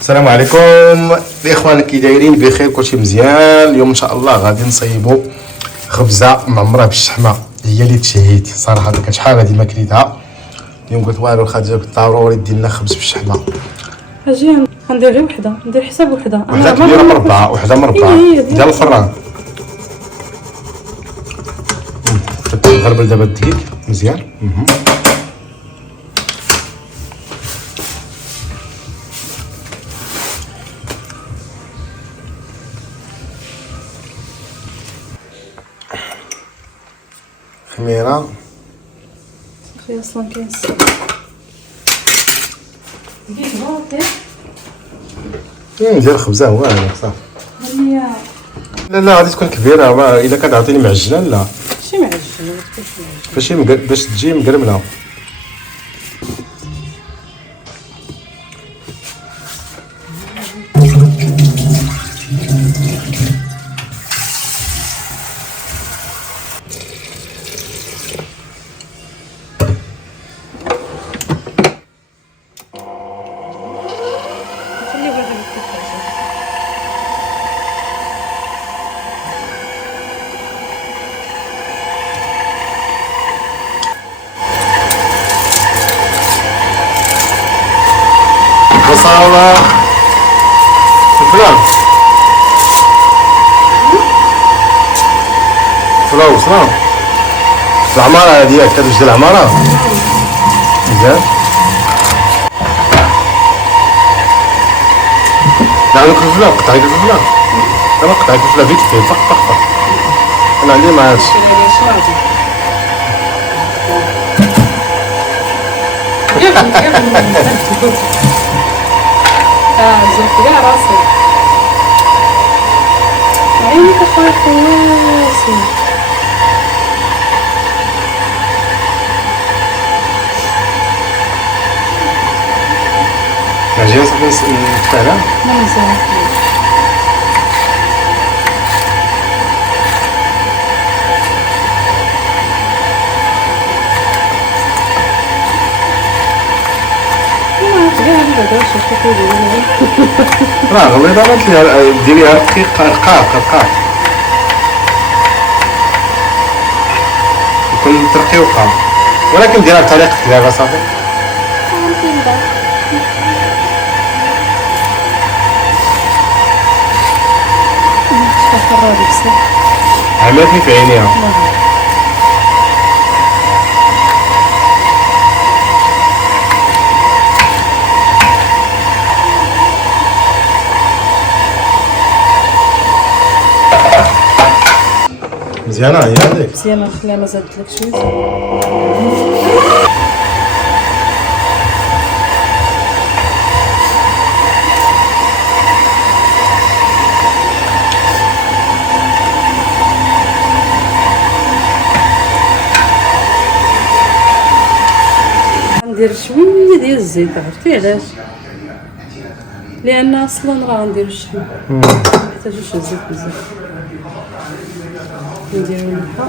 السلام عليكم الاخوان، كي دايرين؟ بخير؟ كلشي مزيان؟ اليوم ان شاء الله غادي نصايبوا خبزه معمره بالشحمه، هي اللي تشهيت صراحه. كانت شحال هادي ما كليتها. اليوم قلت والو الخرجه قلت ضروري دير لنا خبز بالشحمه. اجي غندير غير وحده، ندير حساب وحده. وحده كبيره مربعه، وحده مربعه ديال الفران. غربل دابا الدقيق مزيان. خميره صافي اصلا كاين ندير الخبزه هو انا صافي. هي لا غادي تكون كبيره، الا كتعطيني معجنه لا ماشي معجنه، ما تكونش معجنه باش تجي مقرمله. بصالة فلان فلان العمارة هادي ياك كتوجد ديال العمارة مزيان. لا عندك الفلفلة، قطعي الفلفلة. انا قطعي الفلفلة فيك فيه فق انا عندي ما عرفتش. زرت كاع راسي عينيك اخويا خواسي. العجينة صافي نتفاعلها. ما مزال راه غليظة، غتليها ديريها رقاق يكون ترقي وقع، ولكن ديرها بطريقة دابا صافي. عملتني في عينيها. مزيانة هي هذيك مزيانه، خليها ما زادت لك شويه. ندير شويه ديال الزيت، عرفتي علاش؟ لان اصلا راه ندير الشحم محتاجوش الزيت بزاف. نديرو الملحه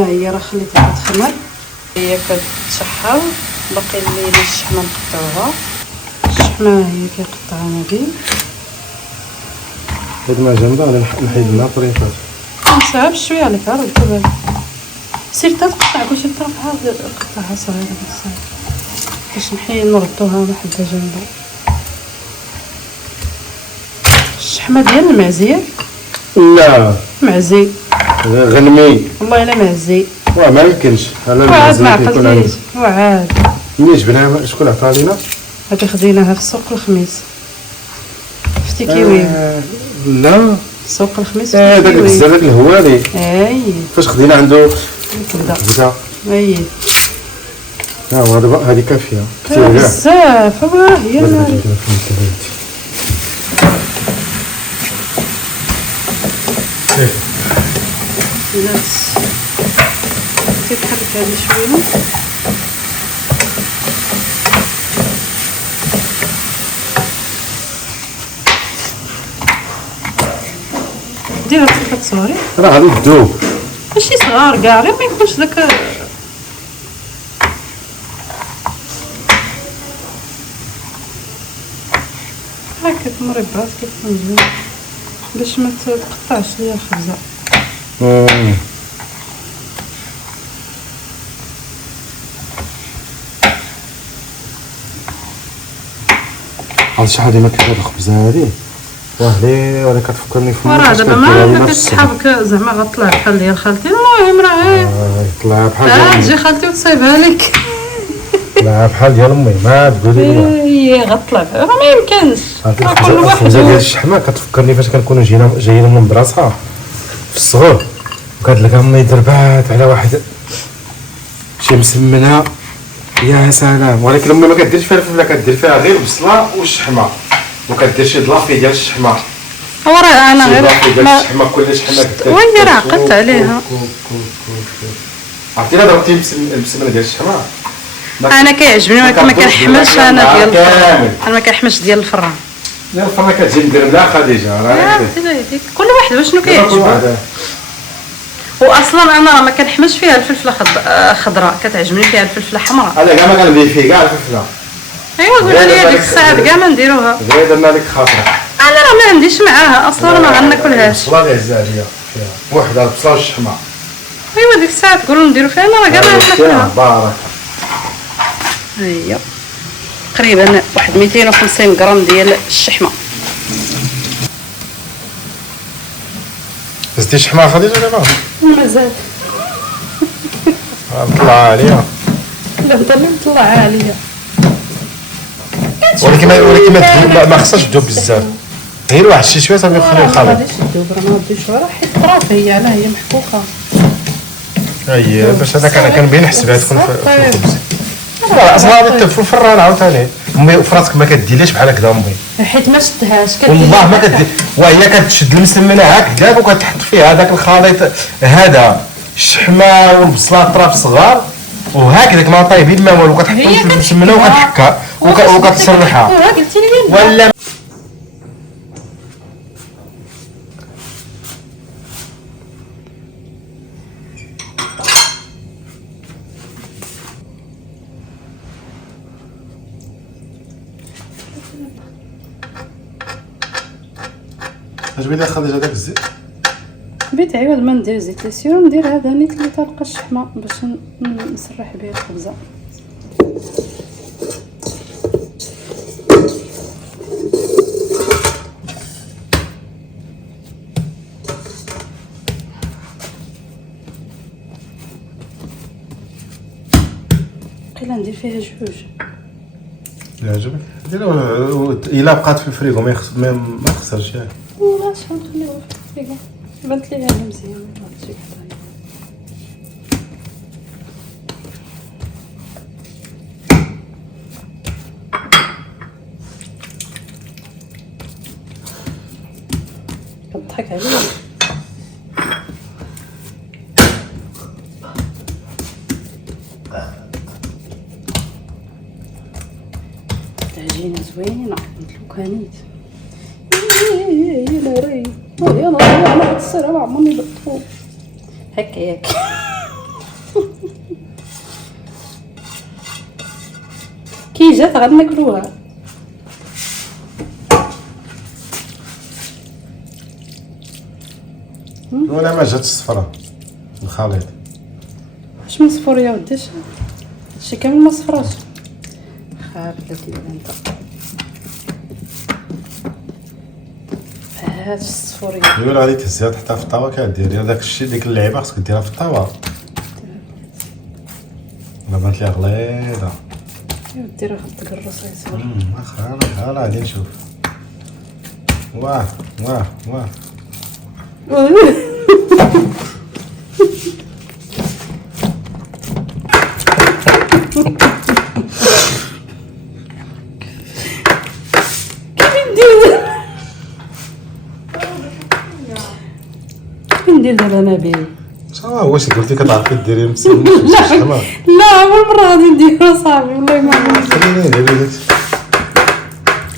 هي راه خليتها تخمر، هي كتشحر. باقي لينا الشحمه نقطعوها. الشحمه هي كيقطعها نبيل. هاد ما جامده ولا نحيد لنا طريقات نسعى بشويه عليك راه تبان. سير تقطع كلشي طرفها، قطعها صغيره بزاف باش نردوها وحده جنبها. الشحمه ديال المعزيه لا معزي غنمي والله الا معزي. واه ما يمكنش. انا وعاد ما كيكون عندي عقلتيش وعاد. منين جبناها؟ شكون عطاها لينا؟ هادي خديناها في السوق الخميس. شفتي كيوي لا سوق الخميس داك كيوي بزاف داك الهوالي اي فاش خدينا عنده كبده كبده. اي ها هو دابا هذه كافيه كثير كاع بزاف هي ناري نفس تتحرك هذه شويه ديرها تحت صغيرة راه غادي تذوب. ماشي صغار كاع غير ما يكونش داك هكا مربعات كيكون زوين باش ما تقطعش ليا الخبزه. عرفت شحال ديما كيف هاد الخبزه هادي واه ولا كتفكرني في وراه دابا ما كتسحابك زعما غطلع بحال ديال خالتي. المهم راه طلع بحال تجي خالتي وتصايبها لك طلع بحال ديال امي ما تقولي لي هي غطلع راه ما يمكنش راه كل واحد الخبزه ديال الشحمه كتفكرني فاش كنكونوا جايين من المدرسه في الصغر وكتلقى امي دربات على واحد شي مسمنه يا سلام. ولكن امي ما كديرش فيها الفلفله كدير فيها غير البصله والشحمه وكدير شي ضلافي ديال الشحمه. وراه انا غير الشحمه كل شحمه كدير وهي راه عقدت عليها. عرفتي لا ضربتي المسمنه ديال الشحمه انا كيعجبني ولكن ما كنحملش انا ديال الفران. انا ما كنحملش ديال الفران. ديال الفران كتجي مدرمله خديجه راه كل واحد واشنو كيعجبو. واصلا انا راه ما كنحملش فيها الفلفله خضراء كتعجبني فيها الفلفله حمراء. انا كاع ما كندير فيه كاع الفلفله. ايوا قولوا لي ديك الساعه كاع ما نديروها غير درنا لك خاطره. انا راه ما عنديش معاها اصلا ما غناكلهاش. البصله اللي عزها عليا فيها وحده البصله والشحمه. ايوا ديك الساعه تقولوا نديرو فيها انا راه كاع ما ناكلها. بارك هي تقريبا واحد 250 غرام ديال الشحمه. زدتي شحمه خديجه ولا ما؟ مازال طلع عليا لا نطلع عليا ولكن ما خصهاش تذوب بزاف غير واحد شي شويه صافي نخليو الخليط. ما غاديش تذوب راه ما غاديش راه حيت طرافه هي علاه هي محكوكه. اي باش هذاك انا كنبين نحسبها تكون في الخبز. اصلا غادي في الفران عاوتاني امي فراسك ما كديريش بحال هكذا امي حيت ما شدهاش والله ما كدير وهي كتشد المسمنه هكذاك وكتحط فيها هذاك الخليط هذا الشحمه والبصله طراف صغار وهكذاك ما طايبين ما والو كتحطهم في المسمنه وكتحكها وكتسرحها قلتي لي ولا عجبني لي خديجه هذاك الزيت بيت عوض ما ندير زيت ليسير ندير هذا نيت اللي طالقه الشحمه باش نسرح به الخبزه. قيلا ندير فيها جوج. يعجبك ديرها الا بقات في الفريغو ما تخسرش ياك. والله شحال نخليوها في الفريغو بانت لي هذه مزيانه تجي حدايا. كتضحك عليا العجينه زوينه مثل كانيت. يا ناري يا ناري انا هاد السيره ما عمرني بطو هكا ياك. كي جات غناكلوها. ولا ما جات الصفرة الخليط واش من صفور يا ودي هادشي كامل ما صفراش. خاف بلاتي ولا انت هاد الصفوريه ايوا غادي تهزيها تحطها في الطاوه كديري هذاك الشيء ديك اللعيبه خصك ديرها في الطاوه. انا بانت لي غليظه يا ودي راه تقرص يا صغير. واخا غادي نشوف واه واه واه. كيف ندير دابا نبيل؟ واش قلتي كتعرفي ديري مسلم الشحمه؟ لا اول مره غادي نديرها صاحبي والله ما عرفت. خليني ندير لك.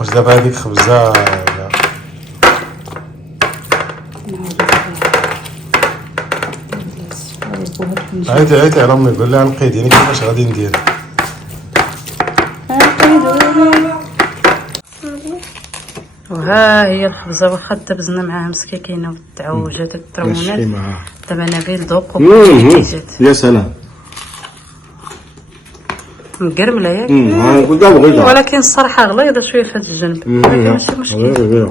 واش دابا هذيك خبزه لا عيطي على امي قول لها نقيديني كيفاش غادي ندير. وها هي الخبزه واخا دبزنا معاها مسكيكينه والتعوجات الطرونات. دابا نبيل ذوق جات يا سلام مقرمله ياك، قلت لها بغيتها ولكن الصراحه غليظه شويه في هذا الجنب، ولكن ماشي مشكل.